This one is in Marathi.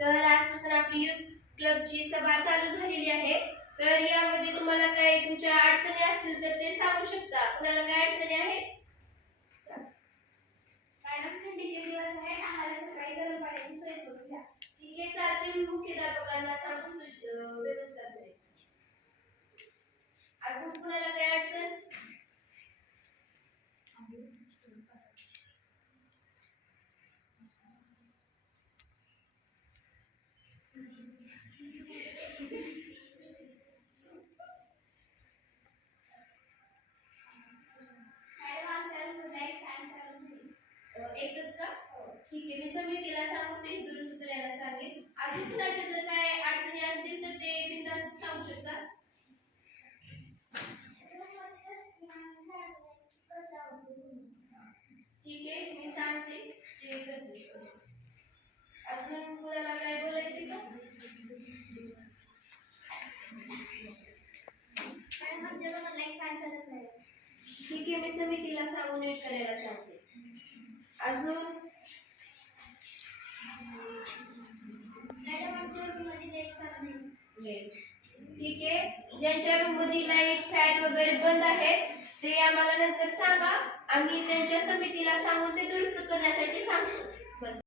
तर आजपासून आपली युथ क्लबची सभा चालू झालेली आहे. तर यामध्ये तुम्हाला काही तुमच्या अडचणी असतील तर ते सांगू शकता. कुणाला काय अडचणी आहेत? मॅडम, थंडीचे दिवस आहेत, आम्हाला सकाळी गरम पाण्याची सोय करून द्या. ठीक आहे, चालते. मी मुख्याध्यापकांना सांगून व्यवस्था करेन. अजून कुणाला काय अडचण? एकच का? ठीक आहे, मी समितीला सांगून ते दुरुस्त करायला सांगेन. अजून कुणाच्या जर काय अडचणी असतील तर ते बिनधास्त सांगू शकता. ठीक आहे, मी सांगते ते करते. अजून कुणाला काय बोलायचे का? ठीक आहे, मी समितीला सांगून नीट करायला सांगते. अजून ठीक आहे, ज्यांच्या रूम मध्ये लाईट फॅन वगैरे बंद आहेत ते आम्हाला नंतर सांगा. आम्ही त्यांच्या समितीला सांगून ते दुरुस्त करण्यासाठी सांगतो. बस.